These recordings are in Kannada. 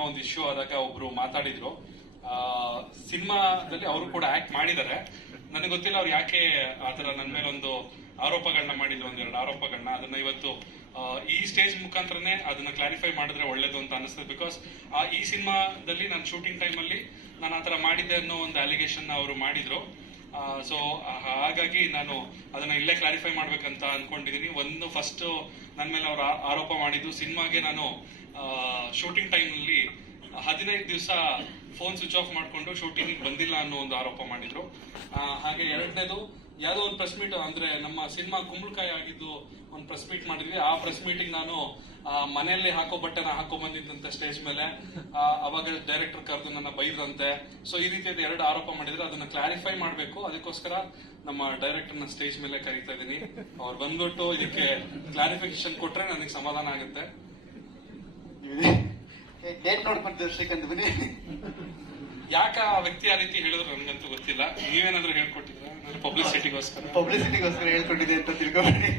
ಏನೋ ಒಂದು ಇಶ್ಯೂ ಆದಾಗ ಒಬ್ರು ಮಾತಾಡಿದ್ರು. ಸಿನಿಮಾದಲ್ಲಿ ಅವರು ಕೂಡ ಆಕ್ಟ್ ಮಾಡಿದ್ದಾರೆ. ನನಗೆ ಗೊತ್ತಿಲ್ಲ ಅವ್ರು ಯಾಕೆ ಆತರ ನನ್ನ ಮೇಲೆ ಒಂದು ಆರೋಪಗಳನ್ನ ಮಾಡಿದ್ರು ಒಂದೆರಡು ಆರೋಪಗಳನ್ನ ಅದನ್ನ ಇವತ್ತು ಈ ಸ್ಟೇಜ್ ಮುಖಾಂತರನೇ ಅದನ್ನ ಕ್ಲಾರಿಫೈ ಮಾಡಿದ್ರೆ ಒಳ್ಳೇದು ಅಂತ ಅನಿಸ್ತದೆ ಬಿಕಾಸ್ ಆ, ಈ ಸಿನಿಮಾದಲ್ಲಿ ನಾನು ಶೂಟಿಂಗ್ ಟೈಮಲ್ಲಿ ನಾನು ಆತರ ಮಾಡಿದ್ದೆ ಅನ್ನೋ ಒಂದು ಅಲಿಗೇಷನ್ ಅವರು ಮಾಡಿದ್ರು. ಸೊ ಹಾಗಾಗಿ ನಾನು ಅದನ್ನ ಇಲ್ಲೇ ಕ್ಲಾರಿಫೈ ಮಾಡ್ಬೇಕಂತ ಅನ್ಕೊಂಡಿದೀನಿ. ಒಂದು ಫಸ್ಟ್ ನನ್ನ ಮೇಲೆ ಅವರು ಆರೋಪ ಮಾಡಿದ್ದು. ಸಿನಿಮಾಗೆ ನಾನು ಶೂಟಿಂಗ್ ಟೈಮ್ನಲ್ಲಿ ಹದಿನೈದು ದಿವಸ ಫೋನ್ ಸ್ವಿಚ್ ಆಫ್ ಮಾಡ್ಕೊಂಡು ಶೂಟಿಂಗ್ ಬಂದಿಲ್ಲ ಅನ್ನೋ ಒಂದು ಆರೋಪ ಮಾಡಿದ್ರು. ಹಾಗೆ ಎರಡನೇದು ಯಾವುದೋ ಒಂದು ಪ್ರೆಸ್ ಮೀಟ್ ಅಂದ್ರೆ ನಮ್ಮ ಸಿನಿಮಾ ಕುಂಬಳಕಾಯಿ ಆಗಿದ್ದು ಒಂದು ಪ್ರೆಸ್ ಮೀಟ್ ಮಾಡಿದ್ವಿ. ಆ ಪ್ರೆಸ್ ಮೀಟಿಂಗ್ ನಾನು ಮನೆಯಲ್ಲಿ ಹಾಕೋ ಬಟ್ಟೆನ ಹಾಕೋ ಬಂದಿದ್ದಂತೆ ಸ್ಟೇಜ್ ಮೇಲೆ ಅವಾಗ ಡೈರೆಕ್ಟರ್ ಕರೆದು ನನ್ನ ಬೈದ್ರಂತೆ. ಸೊ ಈ ರೀತಿಯಾದ ಎರಡು ಆರೋಪ ಮಾಡಿದ್ರೆ ಅದನ್ನ ಕ್ಲಾರಿಫೈ ಮಾಡಬೇಕು. ಅದಕ್ಕೋಸ್ಕರ ನಮ್ಮ ಡೈರೆಕ್ಟರ್ನ ಸ್ಟೇಜ್ ಮೇಲೆ ಕರೀತಾ ಇದೀನಿ ಅವ್ರು ಬಂದ್ಬಿಟ್ಟು ಇದಕ್ಕೆ ಕ್ಲಾರಿಫಿಕೇಶನ್ ಕೊಟ್ರೆ ನನಗೆ ಸಮಾಧಾನ ಆಗುತ್ತೆ. ಡೇಟ್ ನೋಡ್ಕೊಂಡು ತೋರಿಸ್ಬೇಕಂತ ಬನ್ನಿ. ಯಾಕ ಆ ವ್ಯಕ್ತಿ ಆ ರೀತಿ ಹೇಳಿದ್ರು ನನಗಂತೂ ಗೊತ್ತಿಲ್ಲ. ನೀವೇನಾದ್ರೂ ಹೇಳ್ಕೊಟ್ಟಿದ್ರ? ಪಬ್ಲಿಸಿಟಿಗೋಸ್ಕರ ಪಬ್ಲಿಸಿಟಿಗೋಸ್ಕರ ಹೇಳ್ಕೊಂಡಿದೆ ಅಂತ ತಿಳ್ಕೊಬೇಡಿ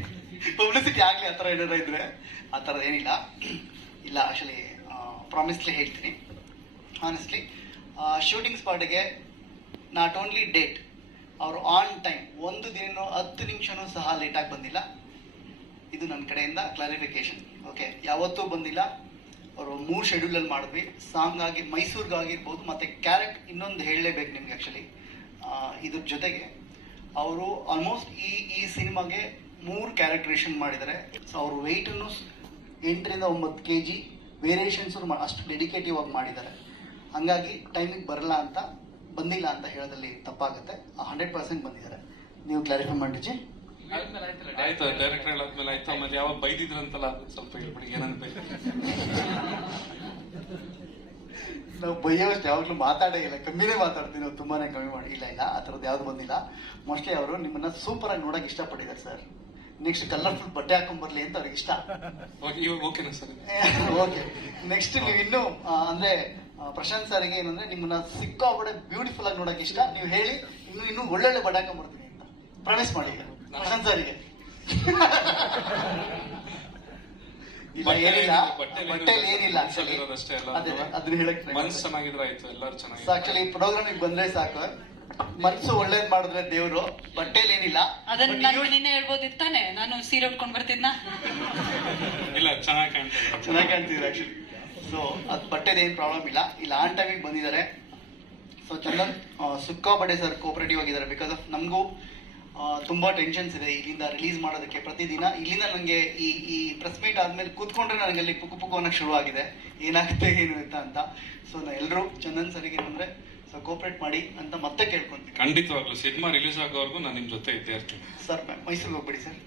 ಪಬ್ಲಿಸಿಟಿ ಆಗ್ಲಿ ಆತರ ಏನಾರ ಇದ್ರೆ ಆ ಥರದ್ದು ಏನಿಲ್ಲ. ಇಲ್ಲ ಆಕ್ಚುಲಿ ಪ್ರಾಮಿಸ್ಲಿ ಹೇಳ್ತೀನಿ. ಆನೆಸ್ಟ್ಲಿ ಶೂಟಿಂಗ್ ಸ್ಪಾಟ್ಗೆ ನಾಟ್ ಓನ್ಲಿ ಡೇಟ್ ಅವರು ಆನ್ ಟೈಮ್ ಒಂದು ದಿನ ಹತ್ತು ನಿಮಿಷನೂ ಸಹ ಲೇಟಾಗಿ ಬಂದಿಲ್ಲ. ಇದು ನನ್ನ ಕಡೆಯಿಂದ ಕ್ಲಾರಿಫಿಕೇಶನ್ ಓಕೆ ಯಾವತ್ತೂ ಬಂದಿಲ್ಲ. ಅವರು ಮೂರು ಶೆಡ್ಯೂಲಲ್ಲಿ ಮಾಡಿದ್ವಿ. ಸಾಂಗ್ ಆಗಿ ಮೈಸೂರಿಗಾಗಿರ್ಬೋದು ಮತ್ತೆ ಕ್ಯಾರೆಕ್ಟ್ ಇನ್ನೊಂದು ಹೇಳಲೇಬೇಕು ನಿಮ್ಗೆ ಆ್ಯಕ್ಚುಲಿ ಇದ್ರ ಜೊತೆಗೆ ಅವರು ಆಲ್ಮೋಸ್ಟ್ ಈ ಈ ಸಿನಿಮಾಗೆ ಮೂರು ಕ್ಯಾರೆಕ್ಟರೇಷನ್ ಮಾಡಿದ್ದಾರೆ. ಸೊ ಅವರು ವೆಯ್ಟನ್ನು ಎಂಟರಿಂದ ಒಂಬತ್ತು ಕೆ ಜಿ ವೇರಿಯೇಷನ್ಸ್ ಅಷ್ಟು ಡೆಡಿಕೇಟಿವ್ ಆಗಿ ಮಾಡಿದ್ದಾರೆ. ಹಂಗಾಗಿ ಟೈಮಿಗೆ ಬರಲ್ಲ ಅಂತ, ಬಂದಿಲ್ಲ ಅಂತ ಹೇಳೋದಲ್ಲಿ ತಪ್ಪಾಗುತ್ತೆ. ಹಂಡ್ರೆಡ್ ಪರ್ಸೆಂಟ್ ಬಂದಿದ್ದಾರೆ. ನೀವು ಕ್ಲಾರಿಫೈ ಮಾಡಿಜಿ ಆಯ್ತು ಡೈರೆಕ್ಟರ್ ಹೇಳಾದ್ಮೇಲೆ ಆಯ್ತು. ಮತ್ತೆ ಯಾವಾಗ ಬೈದಿದ್ರಂತಲ್ಲ, ಸ್ವಲ್ಪ ಹೇಳ್ಬಿಡಿ, ಏನಂತ ನಾವು ಬೈಯೋಷ್ಟು ಯಾವಾಗಲೂ ಮಾತಾಡೇ ಇಲ್ಲ. ಕಮ್ಮಿನೇ ಮಾತಾಡ್ತೀವಿ ನಾವು ತುಂಬಾನೇ ಕಮ್ಮಿ ಮಾಡಿ. ಇಲ್ಲ ಇಲ್ಲ ಆ ಥರದ್ದು ಯಾವ್ದು ಬಂದಿಲ್ಲ. ಮೋಸ್ಟ್ಲಿ ಅವರು ನಿಮ್ಮನ್ನ ಸೂಪರ್ ಆಗಿ ನೋಡಕ್ ಇಷ್ಟಪಟ್ಟಿದ್ದಾರೆ ಸರ್. ನೆಕ್ಸ್ಟ್ ಕಲರ್ಫುಲ್ ಬಟ್ಟೆ ಹಾಕೊಂಡ್ ಬರ್ಲಿ ಅಂತ ಅವ್ರಿಗೆ ಇಷ್ಟ. ಓಕೆ, ನೆಕ್ಸ್ಟ್ ನೀವು ಇನ್ನು ಅಂದ್ರೆ ಪ್ರಶಾಂತ್ ಸರ್ಗೆ ಏನಂದ್ರೆ ನಿಮ್ಮನ್ನ ಸಿಕ್ಕಾಪಡೆ ಬ್ಯೂಟಿಫುಲ್ ಆಗಿ ನೋಡಕ್ ಇಷ್ಟ. ನೀವು ಹೇಳಿ ಇನ್ನು ಇನ್ನು ಒಳ್ಳೊಳ್ಳೆ ಬಟ್ಟೆ ಹಾಕೊಂಡ್ಬರ್ತೀನಿ ಅಂತ. ಪ್ರಾಮಿಸ್ ಮಾಡಿ ಪ್ರಶಾಂತ್ ಸರ್ಗೆ. ಏನಿಲ್ಲ ಏನಿಲ್ಲ, ಬಟ್ಟೆಲಿ ಏನಿಲ್ಲ, ಅಲ್ವಾ? ಅದನ್ನ ಹೇಳಕ್ try ಮನ್ಸ್. ಚೆನ್ನಾಗಿದ್ರೆ ಆಯ್ತು ಎಲ್ಲರೂ ಚೆನ್ನಾಗಿ ಆಕ್ಚುಲಿ ಪ್ರೋಗ್ರಾಮಿಗೆ ಬಂದ್ರೆ ಸಾಕು. ಮನ್ಸು ಒಳ್ಳೇದ್ ಮಾಡಿದ್ರೆ ದೇವ್ರು ಬಟ್ಟೆಲಿ ಏನಿಲ್ಲ. ಅದನ್ನ ನಾನು ನಿನ್ನೆ ಹೇಳ್ಬೋದಿತ್ತಾನೆ ನಾನು ಸೀರೆ ಉಟ್ಕೊಂಡ್ ಬರ್ತಿದ್ನ? ಇಲ್ಲ ಚೆನ್ನಾಗಿ ಕಾಣ್ತದೆ. ಚೆನ್ನಾಗಿ ಕಾಣ್ತಿದ್ರು ಆಕ್ಚುಲಿ ಸೊ ಅದ್ ಬಟ್ಟೆದ ಏನ್ ಪ್ರಾಬ್ಲಮ್ ಇಲ್ಲ. ಇಲ್ಲ ಆನ್ ಟೈಮಿಗೆ ಬಂದಿದ್ದಾರೆ. ಸೊ ಚಂದನ್ ಸುಕ್ಕಾಬಡೆ ಸರ್ ಕೋಪರೇಟಿವ್ ಆಗಿದ್ದಾರೆ. ಬಿಕಾಸ್ ಆಫ್ ನಮಗೂ ತುಂಬಾ ಟೆನ್ಷನ್ಸ್ ಇದೆ ಇಲ್ಲಿಂದ ರಿಲೀಸ್ ಮಾಡೋದಕ್ಕೆ ಪ್ರತಿದಿನ. ಇಲ್ಲಿಂದ ನನಗೆ ಈ ಈ ಪ್ರೆಸ್ ಮೀಟ್ ಆದ್ಮೇಲೆ ಕೂತ್ಕೊಂಡ್ರೆ ನನಗೆ ಅಲ್ಲಿ ಪುಕ್ಕು ಪುಕ್ಕು ಅನ್ನೋಕೆ ಶುರು ಆಗಿದೆ. ಏನಾಗುತ್ತೆ ಏನು ಅಂತ ಅಂತ. ಸೊ ನಾ ಎಲ್ಲರೂ ಚಂದನ್ ಸರಿಗೆ ಏನಂದ್ರೆ ಸೊ ಕೋಪರೇಟ್ ಮಾಡಿ ಅಂತ ಮತ್ತೆ ಕೇಳ್ಕೊಂತೀನಿ ಖಂಡಿತವಾಗ್ಲೂ ಸಿನಿಮಾ ರಿಲೀಸ್ ಆಗೋವರೆಗೂ ನಾನು ನಿಮ್ ಜೊತೆ ಇದ್ದೇ ಇರ್ತೀನಿ. ಸರ್ ಮೈಸೂರಿಗೆ ಹೋಗ್ಬಿಡಿ ಸರ್.